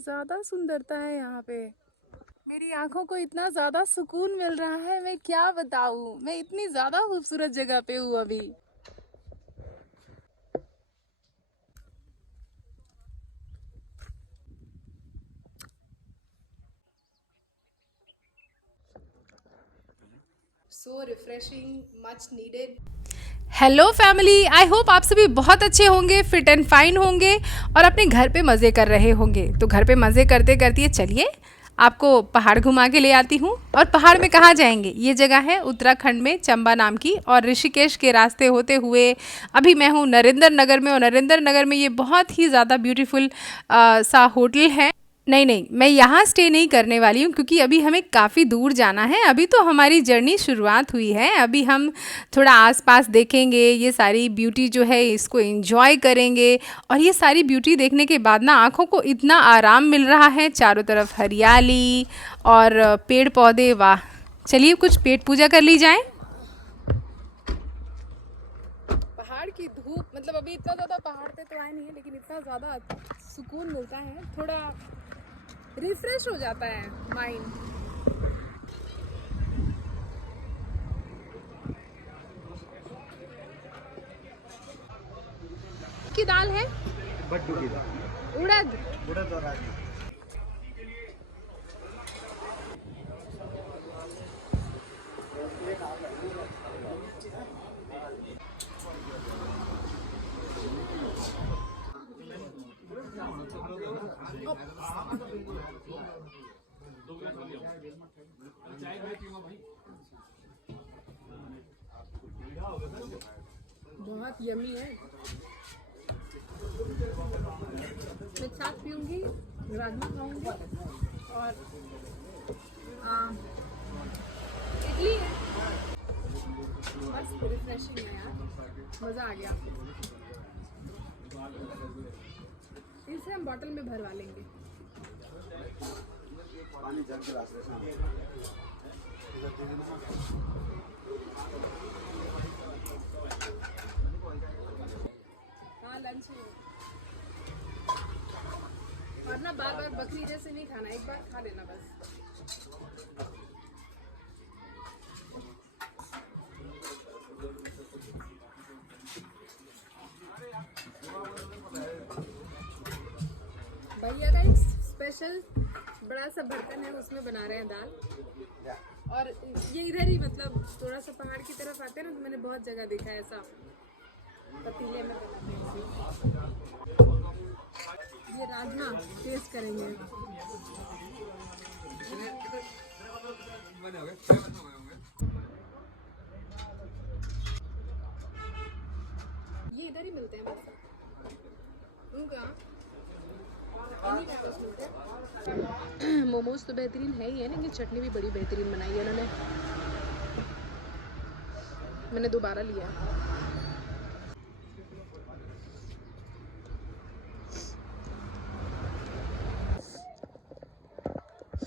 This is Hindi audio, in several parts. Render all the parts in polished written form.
ज़्यादा सुंदरता है यहाँ पे। मेरी आंखों को इतना ज़्यादा सुकून मिल रहा है, मैं क्या बताऊँ। मैं इतनी ज़्यादा खूबसूरत जगह पे हूँ अभी। सो refreshing, much needed. Hello family, I hope आप सभी बहुत अच्छे होंगे, फिट एंड फाइन होंगे और अपने घर पे मज़े कर रहे होंगे। तो घर पे मज़े करते करते चलिए आपको पहाड़ घुमा के ले आती हूँ। और पहाड़ में कहाँ जाएंगे, ये जगह है उत्तराखंड में चंबा नाम की, और ऋषिकेश के रास्ते होते हुए अभी मैं हूँ नरेंद्र नगर में। और नरेंद्र नगर में ये बहुत ही ज़्यादा ब्यूटीफुल सा होटल है। नहीं, मैं यहाँ स्टे नहीं करने वाली हूँ क्योंकि अभी हमें काफ़ी दूर जाना है। अभी तो हमारी जर्नी शुरुआत हुई है। अभी हम थोड़ा आसपास देखेंगे, ये सारी ब्यूटी जो है इसको एंजॉय करेंगे। और ये सारी ब्यूटी देखने के बाद ना आँखों को इतना आराम मिल रहा है, चारों तरफ हरियाली और पेड़ पौधे। वाह, चलिए कुछ पेट पूजा कर ली जाए। पहाड़ की धूप, मतलब अभी इतना ज़्यादा पहाड़ पे तो आए नहीं है, लेकिन इतना ज़्यादा सुकून मिलता है, थोड़ा रिफ्रेश हो जाता है माइंड। की दाल है, बड्डू की दाल, उड़द उड़द और राजमा। बहुत यमी है। मैं साथ पीऊंगी, राजमा खाऊंगी और इडली है। मस्त रिफ्रेशिंग है यार, मज़ा आ गया। इसे हम बॉटल में भरवा लेंगे। पानी जल के रास्ते से हाँ, लंच है। और ना बार बार बकरी जैसे नहीं खाना, एक बार खा लेना बस। भैया का एक स्पेशल बड़ा सा बर्तन है, उसमें बना रहे हैं दाल। और ये इधर ही, मतलब थोड़ा सा पहाड़ की तरफ आते हैं ना, तो मैंने बहुत जगह देखा है ऐसा पतीले में बनाते हैं। ये राजमा टेस्ट करेंगे। ये इधर ही मिलते हैं बस। उनका मोमोज तो बेहतरीन है ही है, लेकिन चटनी भी बड़ी बेहतरीन बनाई है इन्होंने। मैंने दोबारा लिया है।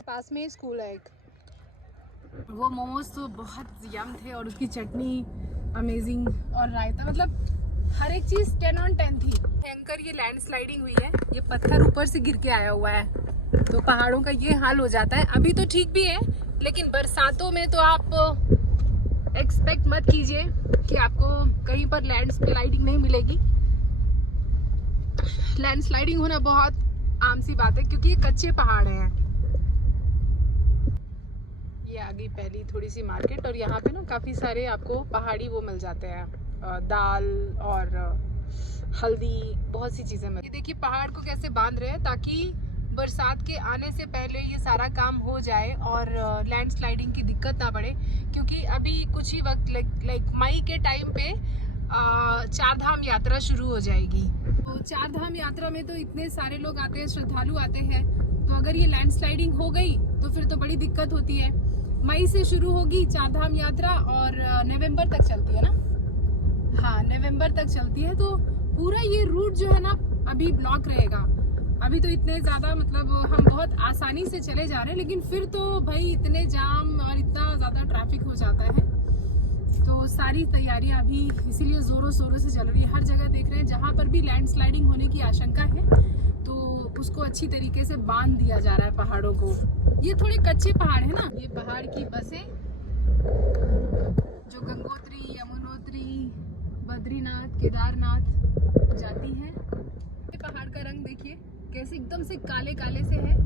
पास में ही स्कूल है एक। वो मोमोज तो बहुत यम थे और उसकी चटनी अमेजिंग, और रायता, मतलब हर एक चीज़ 10 on 10 थी। भयंकर ये लैंडस्लाइडिंग हुई है, ये पत्थर ऊपर से गिर के आया हुआ है, तो पहाड़ों का ये हाल हो जाता है। अभी तो ठीक भी है, लेकिन बरसातों में तो आप एक्सपेक्ट मत कीजिए कि आपको कहीं पर लैंडस्लाइडिंग नहीं मिलेगी। लैंडस्लाइडिंग होना बहुत आम सी बात है, क्योंकि ये कच्चे पहाड़ हैं। ये आ गई पहली थोड़ी सी मार्केट, और यहाँ पे ना काफ़ी सारे आपको पहाड़ी वो मिल जाते हैं, दाल और हल्दी, बहुत सी चीज़ें मिल। ये देखिए पहाड़ को कैसे बांध रहे हैं ताकि बरसात के आने से पहले ये सारा काम हो जाए और लैंडस्लाइडिंग की दिक्कत ना पड़े। क्योंकि अभी कुछ ही वक्त लाइक मई के टाइम पे चार धाम यात्रा शुरू हो जाएगी। तो चार धाम यात्रा में तो इतने सारे लोग आते हैं, श्रद्धालु आते हैं, तो अगर ये लैंडस्लाइडिंग हो गई तो फिर तो बड़ी दिक्कत होती है। मई से शुरू होगी चार धाम यात्रा और नवंबर तक चलती है ना। हाँ, नवंबर तक चलती है। तो पूरा ये रूट जो है ना अभी ब्लॉक रहेगा। अभी तो इतने ज़्यादा, मतलब हम बहुत आसानी से चले जा रहे हैं, लेकिन फिर तो भाई इतने जाम और इतना ज़्यादा ट्रैफिक हो जाता है। तो सारी तैयारियां अभी इसीलिए ज़ोरों शोरों से चल रही है। हर जगह देख रहे हैं जहाँ पर भी लैंडस्लाइडिंग होने की आशंका है, तो उसको अच्छी तरीके से बांध दिया जा रहा है पहाड़ों को। ये थोड़े कच्चे पहाड़ है ना। ये पहाड़ की बसें जो गंगोत्री, यमुनोत्री, बद्रीनाथ, केदारनाथ जाती हैं। ये पहाड़ का रंग देखिए कैसे एकदम से काले काले से है।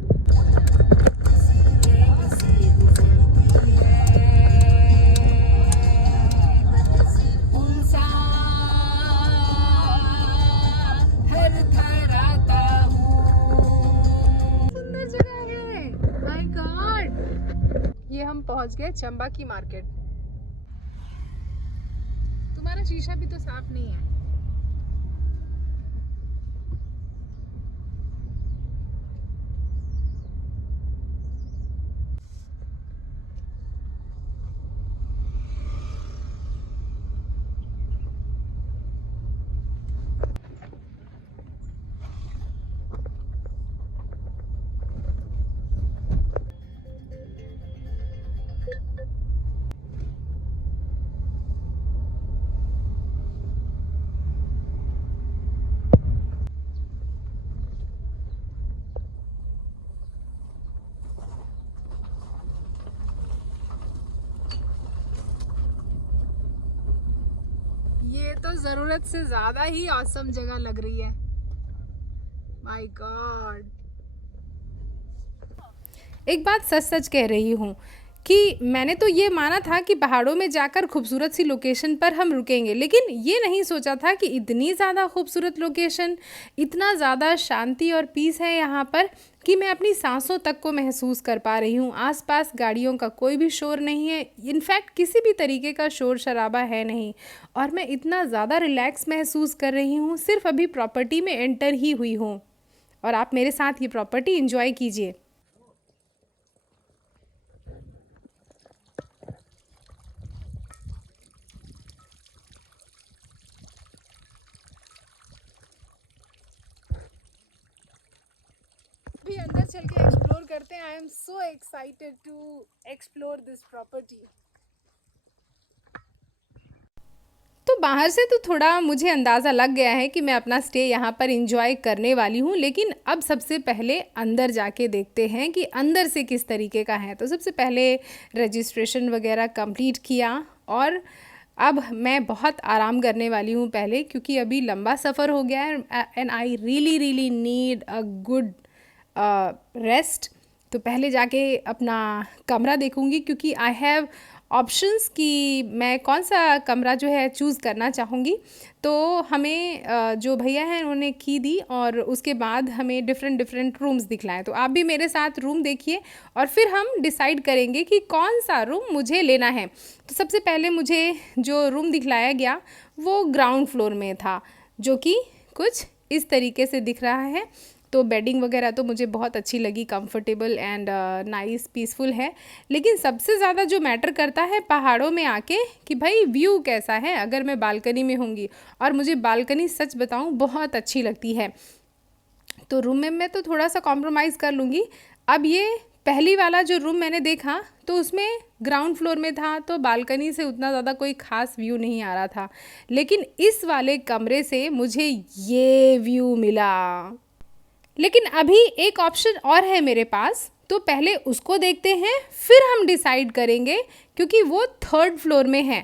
सुंदर जगह है, माय गॉड। ये हम पहुंच गए चंबा की मार्केट। तुम्हारा शीशा भी तो साफ नहीं है। ये तो जरूरत से ज्यादा ही ऑसम जगह लग रही है। My God. एक बात सच सच कह रही हूँ कि मैंने तो ये माना था कि पहाड़ों में जाकर खूबसूरत सी लोकेशन पर हम रुकेंगे, लेकिन ये नहीं सोचा था कि इतनी ज़्यादा खूबसूरत लोकेशन, इतना ज़्यादा शांति और पीस है यहाँ पर कि मैं अपनी सांसों तक को महसूस कर पा रही हूँ। आसपास गाड़ियों का कोई भी शोर नहीं है, इनफैक्ट किसी भी तरीके का शोर शराबा है नहीं, और मैं इतना ज़्यादा रिलैक्स महसूस कर रही हूँ। सिर्फ अभी प्रॉपर्टी में एंटर ही हुई हूँ और आप मेरे साथ ये प्रॉपर्टी एंजॉय कीजिए। भी अंदर चल के एक्सप्लोर करते हैं। I am so excited to explore this property. तो बाहर से तो थोड़ा मुझे अंदाज़ा लग गया है कि मैं अपना स्टे यहाँ पर एंजॉय करने वाली हूँ, लेकिन अब सबसे पहले अंदर जाके देखते हैं कि अंदर से किस तरीके का है। तो सबसे पहले रजिस्ट्रेशन वगैरह कंप्लीट किया और अब मैं बहुत आराम करने वाली हूँ पहले, क्योंकि अभी लंबा सफ़र हो गया है and I really need a good rest. तो पहले जाके अपना कमरा देखूँगी, क्योंकि आई हैव ऑप्शंस कि मैं कौन सा कमरा जो है चूज़ करना चाहूँगी। तो हमें जो भैया हैं उन्होंने की दी और उसके बाद हमें डिफरेंट रूम्स दिखलाएं। तो आप भी मेरे साथ रूम देखिए और फिर हम डिसाइड करेंगे कि कौन सा रूम मुझे लेना है। तो सबसे पहले मुझे जो रूम दिखलाया गया वो ग्राउंड फ्लोर में था, जो कि कुछ इस तरीके से दिख रहा है। तो बेडिंग वगैरह तो मुझे बहुत अच्छी लगी, कंफर्टेबल एंड नाइस पीसफुल है। लेकिन सबसे ज़्यादा जो मैटर करता है पहाड़ों में आके कि भाई व्यू कैसा है, अगर मैं बालकनी में होंगी, और मुझे बालकनी सच बताऊं बहुत अच्छी लगती है। तो रूम में मैं तो थोड़ा सा कॉम्प्रोमाइज़ कर लूँगी। अब ये पहली वाला जो रूम मैंने देखा तो उसमें ग्राउंड फ्लोर में था, तो बालकनी से उतना ज़्यादा कोई ख़ास व्यू नहीं आ रहा था, लेकिन इस वाले कमरे से मुझे ये व्यू मिला। लेकिन अभी एक ऑप्शन और है मेरे पास, तो पहले उसको देखते हैं फिर हम डिसाइड करेंगे, क्योंकि वो 3rd फ्लोर में है।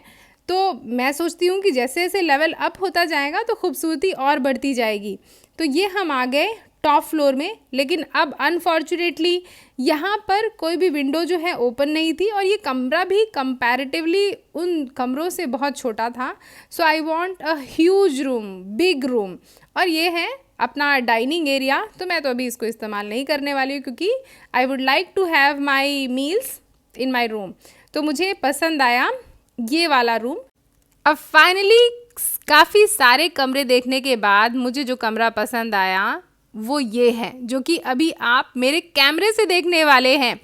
तो मैं सोचती हूँ कि जैसे जैसे लेवल अप होता जाएगा तो खूबसूरती और बढ़ती जाएगी। तो ये हम आ गए टॉप फ्लोर में, लेकिन अब अनफॉर्चुनेटली यहाँ पर कोई भी विंडो जो है ओपन नहीं थी और ये कमरा भी कंपैरेटिवली उन कमरों से बहुत छोटा था। So I want a huge room, big room. और ये है अपना डाइनिंग एरिया। तो मैं तो अभी इसको इस्तेमाल नहीं करने वाली हूँ, क्योंकि I would like to have my meals in my room. तो मुझे पसंद आया ये वाला रूम। अब फाइनली काफ़ी सारे कमरे देखने के बाद मुझे जो कमरा पसंद आया वो ये है, जो कि अभी आप मेरे कैमरे से देखने वाले हैं।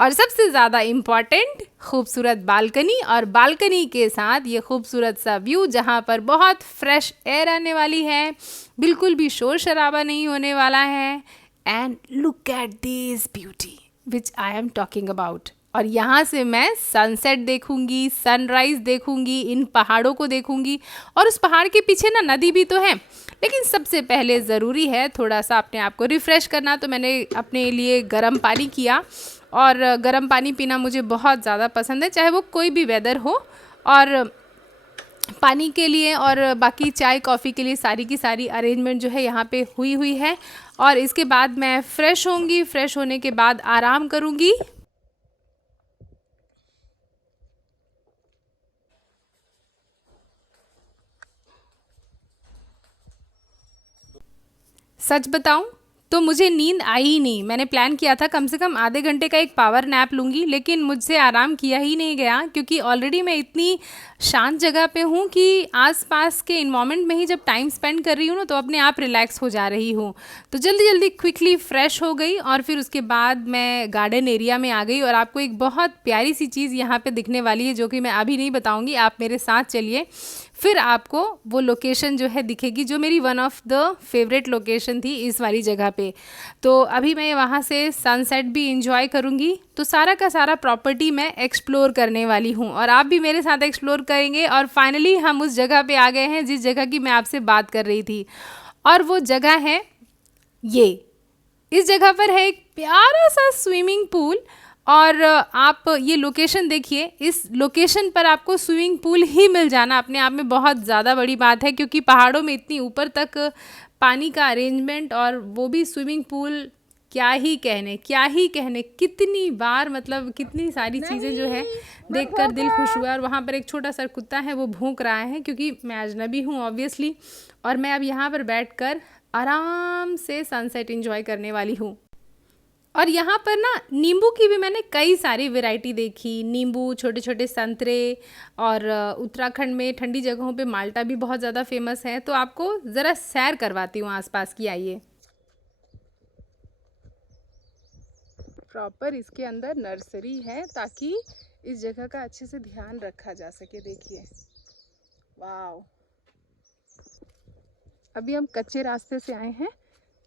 और सबसे ज़्यादा इम्पॉर्टेंट, खूबसूरत बालकनी, और बालकनी के साथ ये खूबसूरत सा व्यू जहाँ पर बहुत फ्रेश एयर आने वाली है, बिल्कुल भी शोर शराबा नहीं होने वाला है। And look at this beauty which I am talking about. और यहाँ से मैं सनसेट देखूंगी, सनराइज़ देखूंगी, इन पहाड़ों को देखूंगी, और उस पहाड़ के पीछे ना नदी भी तो है, लेकिन सबसे पहले ज़रूरी है थोड़ा सा अपने आप को रिफ़्रेश करना। तो मैंने अपने लिए गर्म पानी किया, और गर्म पानी पीना मुझे बहुत ज़्यादा पसंद है, चाहे वो कोई भी वेदर हो। और पानी के लिए और बाकी चाय कॉफ़ी के लिए सारी की सारी अरेंजमेंट जो है यहाँ पे हुई है। और इसके बाद मैं फ़्रेश होंगी, फ़्रेश होने के बाद आराम करूँगी। सच बताऊं तो मुझे नींद आई ही नहीं। मैंने प्लान किया था कम से कम आधे घंटे का एक पावर नैप लूँगी, लेकिन मुझसे आराम किया ही नहीं गया, क्योंकि ऑलरेडी मैं इतनी शांत जगह पे हूँ कि आसपास के इन्वायरमेंट में ही जब टाइम स्पेंड कर रही हूँ ना, तो अपने आप रिलैक्स हो जा रही हूँ। तो जल्दी जल्दी क्विकली फ़्रेश हो गई, और फिर उसके बाद मैं गार्डन एरिया में आ गई। और आपको एक बहुत प्यारी सी चीज़ यहाँ पे दिखने वाली है, जो कि मैं अभी नहीं बताऊँगी, आप मेरे साथ चलिए, फिर आपको वो लोकेशन जो है दिखेगी, जो मेरी one of the favourite location थी इस वाली जगह पे। तो अभी मैं वहाँ से सनसेट भी इंजॉय करूँगी। तो सारा का सारा प्रॉपर्टी मैं एक्सप्लोर करने वाली हूँ, और आप भी मेरे साथ एक्सप्लोर करेंगे। और फाइनली हम उस जगह पे आ गए हैं जिस जगह की मैं आपसे बात कर रही थी, और वो जगह है ये। इस जगह पर है एक प्यारा सा स्विमिंग पूल, और आप ये लोकेशन देखिए, इस लोकेशन पर आपको स्विमिंग पूल ही मिल जाना अपने आप में बहुत ज़्यादा बड़ी बात है, क्योंकि पहाड़ों में इतनी ऊपर तक पानी का अरेंजमेंट, और वो भी स्विमिंग पूल, क्या ही कहने क्या ही कहने। कितनी बार, मतलब कितनी सारी चीज़ें जो है देखकर दिल खुश हुआ। और वहाँ पर एक छोटा सा कुत्ता है, वो भौंक रहा है, क्योंकि मैं अजनबी हूँ ऑब्वियसली, और मैं अब यहाँ पर बैठकर आराम से सनसेट एंजॉय करने वाली हूँ। और यहाँ पर ना नींबू की भी मैंने कई सारी वैरायटी देखी, नींबू, छोटे छोटे संतरे, और उत्तराखंड में ठंडी जगहों पे माल्टा भी बहुत ज़्यादा फेमस है। तो आपको ज़रा सैर करवाती हूँ आसपास की, आइए। प्रॉपर इसके अंदर नर्सरी है, ताकि इस जगह का अच्छे से ध्यान रखा जा सके। देखिए, वाह। अभी हम कच्चे रास्ते से आए हैं,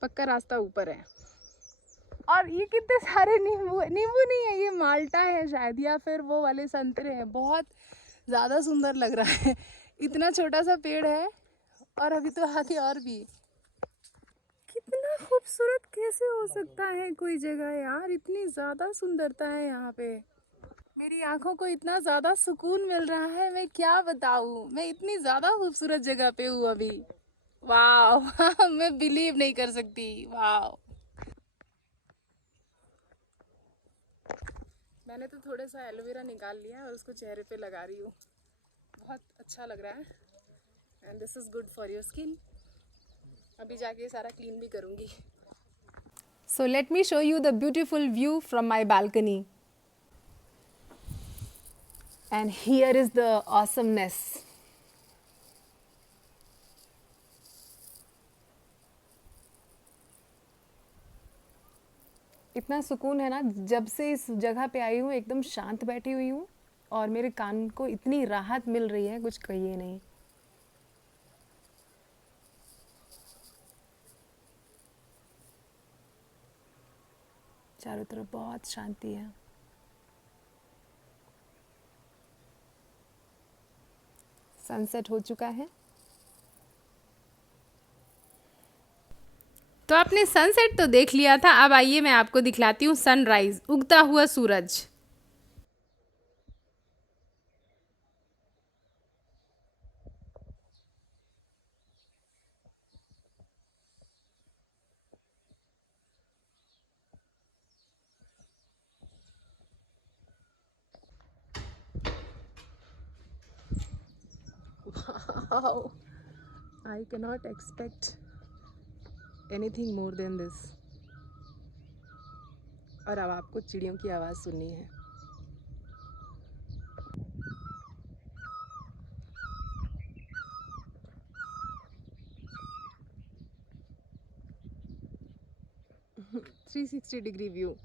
पक्का रास्ता ऊपर है। और ये कितने सारे नींबू, नींबू नहीं है, ये माल्टा है शायद, या फिर वो वाले संतरे हैं। बहुत ज़्यादा सुंदर लग रहा है। इतना छोटा सा पेड़ है, और अभी तो आगे और भी। कितना खूबसूरत कैसे हो सकता है कोई जगह यार, इतनी ज़्यादा सुंदरता है यहाँ पे। मेरी आंखों को इतना ज़्यादा सुकून मिल रहा है, मैं क्या बताऊँ। मैं इतनी ज़्यादा खूबसूरत जगह पे हूँ अभी। वाह मैं बिलीव नहीं कर सकती। वाह, मैंने तो थोड़ा सा एलोवेरा निकाल लिया है और उसको चेहरे पे लगा रही हूँ। बहुत अच्छा लग रहा है, and this is good for your skin. अभी जाके सारा क्लीन भी करूँगी। So let me show you the beautiful view from my balcony, and here is the awesomeness. इतना सुकून है ना, जब से इस जगह पे आई हूँ एकदम शांत बैठी हुई हूँ, और मेरे कान को इतनी राहत मिल रही है, कुछ कहिए नहीं। चारों तरफ बहुत शांति है। सनसेट हो चुका है। तो आपने सनसेट तो देख लिया था, अब आइए मैं आपको दिखलाती हूँ सनराइज, उगता हुआ सूरज। Wow, I cannot expect anything more than this। और अब आपको चिड़ियों की आवाज़ सुननी है। Three 360 degree view.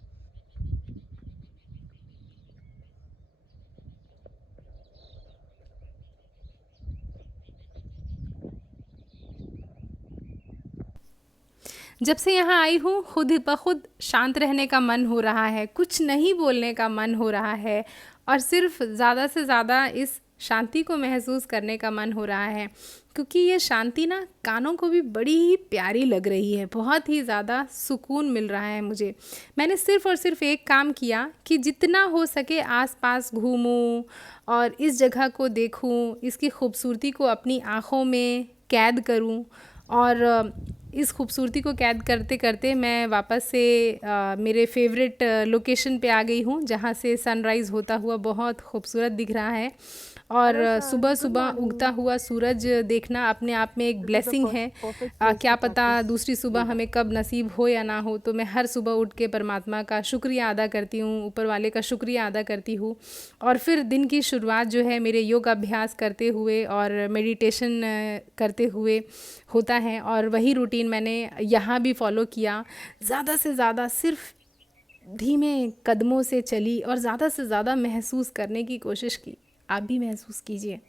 जब से यहाँ आई हूँ खुद ही खुद शांत रहने का मन हो रहा है, कुछ नहीं बोलने का मन हो रहा है, और सिर्फ ज़्यादा से ज़्यादा इस शांति को महसूस करने का मन हो रहा है, क्योंकि ये शांति ना कानों को भी बड़ी ही प्यारी लग रही है। बहुत ही ज़्यादा सुकून मिल रहा है मुझे। मैंने सिर्फ़ और सिर्फ एक काम किया कि जितना हो सके आसपास घूमूं और इस जगह को देखूं, इसकी खूबसूरती को अपनी आँखों में कैद करूं। और इस खूबसूरती को कैद करते करते मैं वापस से मेरे फेवरेट लोकेशन पे आ गई हूँ, जहाँ से सनराइज़ होता हुआ बहुत खूबसूरत दिख रहा है। और सुबह सुबह उगता हुआ सूरज देखना अपने आप में एक ब्लेसिंग है। क्या पता दूसरी सुबह हमें कब नसीब हो या ना हो, तो मैं हर सुबह उठ के परमात्मा का शुक्रिया अदा करती हूँ, ऊपर वाले का शुक्रिया अदा करती हूँ। और फिर दिन की शुरुआत जो है मेरे योग अभ्यास करते हुए और मेडिटेशन करते हुए होता है। और वही रूटीन मैंने यहाँ भी फॉलो किया। ज़्यादा से ज़्यादा सिर्फ धीमे कदमों से चली और ज़्यादा से ज़्यादा महसूस करने की कोशिश की। आप भी महसूस कीजिए।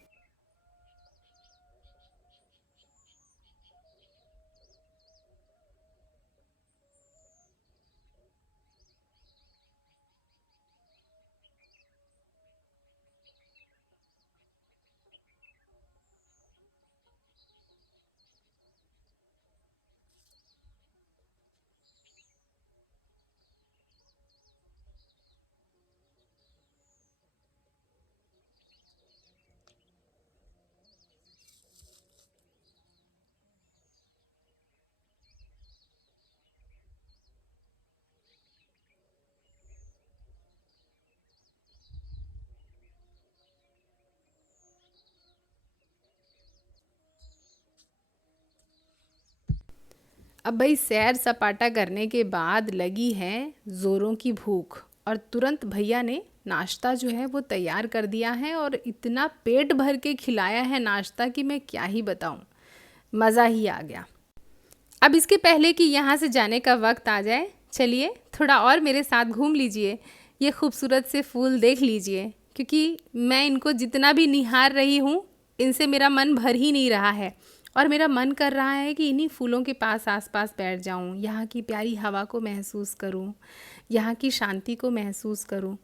अब भाई सैर सपाटा करने के बाद लगी है ज़ोरों की भूख, और तुरंत भैया ने नाश्ता जो है वो तैयार कर दिया है और इतना पेट भर के खिलाया है नाश्ता कि मैं क्या ही बताऊं, मज़ा ही आ गया। अब इसके पहले कि यहाँ से जाने का वक्त आ जाए, चलिए थोड़ा और मेरे साथ घूम लीजिए, ये खूबसूरत से फूल देख लीजिए, क्योंकि मैं इनको जितना भी निहार रही हूँ इनसे मेरा मन भर ही नहीं रहा है। और मेरा मन कर रहा है कि इन्हीं फूलों के पास आसपास बैठ जाऊं, यहाँ की प्यारी हवा को महसूस करूं, यहाँ की शांति को महसूस करूं।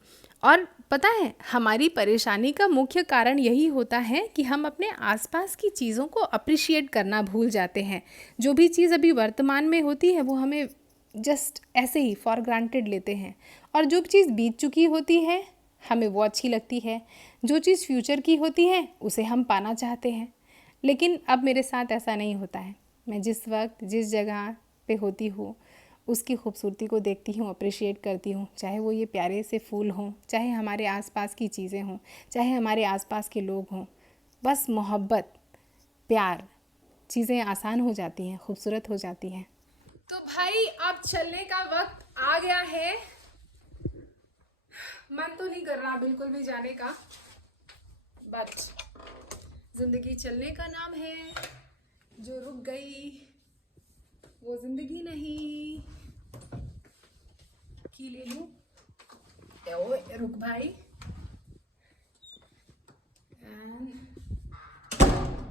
और पता है, हमारी परेशानी का मुख्य कारण यही होता है कि हम अपने आसपास की चीज़ों को अप्रिशिएट करना भूल जाते हैं। जो भी चीज़ अभी वर्तमान में होती है वो हमें जस्ट ऐसे ही फॉर ग्रांटेड लेते हैं, और जो चीज़ बीत चुकी होती है हमें वो अच्छी लगती है। जो चीज़ फ्यूचर की होती है उसे हम पाना चाहते हैं। लेकिन अब मेरे साथ ऐसा नहीं होता है। मैं जिस वक्त जिस जगह पे होती हूँ उसकी खूबसूरती को देखती हूँ, अप्रिशिएट करती हूँ, चाहे वो ये प्यारे से फूल हों, चाहे हमारे आसपास की चीज़ें हों, चाहे हमारे आसपास के लोग हों। बस मोहब्बत, प्यार, चीज़ें आसान हो जाती हैं, खूबसूरत हो जाती हैं। तो भाई अब चलने का वक्त आ गया है। मन तो नहीं कर रहा बिल्कुल भी जाने का, बट जिंदगी चलने का नाम है। जो रुक गई वो जिंदगी नहीं की ले लूं। ओए रुक भाई, एंड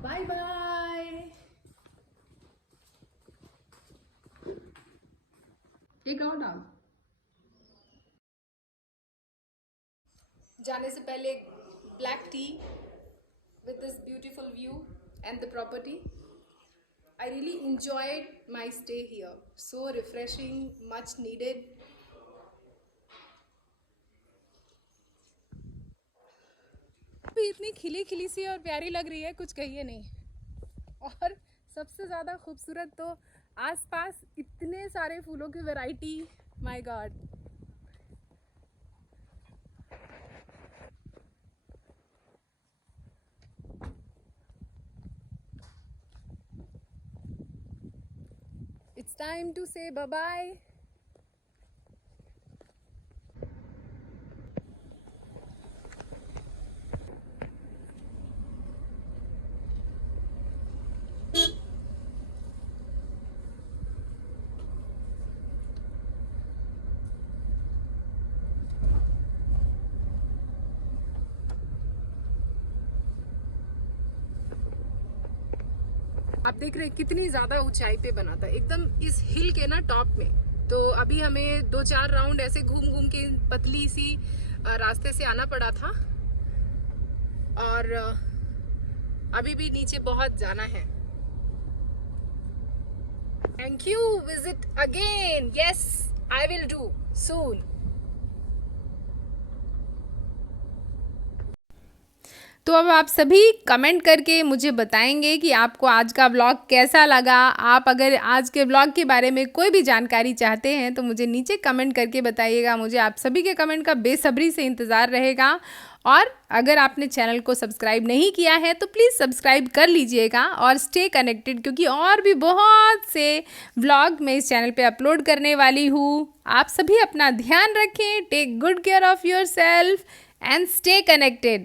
बाय बाय। एक और डाल। जाने से पहले black T with this beautiful view and the property. I really enjoyed my stay here. So refreshing, much needed. भी इतनी खिली खिली सी और प्यारी लग रही है, कुछ कहिए नहीं। और सबसे ज़्यादा खूबसूरत तो आसपास इतने सारे फूलों की variety, my God. It's time to say bye-bye. आप देख रहे हैं कितनी ज़्यादा ऊंचाई पे बना था, एकदम इस हिल के ना टॉप में। तो अभी हमें 2-4 राउंड ऐसे घूम घूम के पतली सी रास्ते से आना पड़ा था। और अभी भी नीचे बहुत जाना है। Thank you, visit again, yes I will do soon. तो अब आप सभी कमेंट करके मुझे बताएंगे कि आपको आज का व्लॉग कैसा लगा। आप अगर आज के व्लॉग के बारे में कोई भी जानकारी चाहते हैं तो मुझे नीचे कमेंट करके बताइएगा। मुझे आप सभी के कमेंट का बेसब्री से इंतज़ार रहेगा। और अगर आपने चैनल को सब्सक्राइब नहीं किया है तो प्लीज़ सब्सक्राइब कर लीजिएगा और स्टे कनेक्टेड, क्योंकि और भी बहुत से व्लॉग मैं इस चैनल पे अपलोड करने वाली हूँ। आप सभी अपना ध्यान रखें, take good care of yourself and stay connected.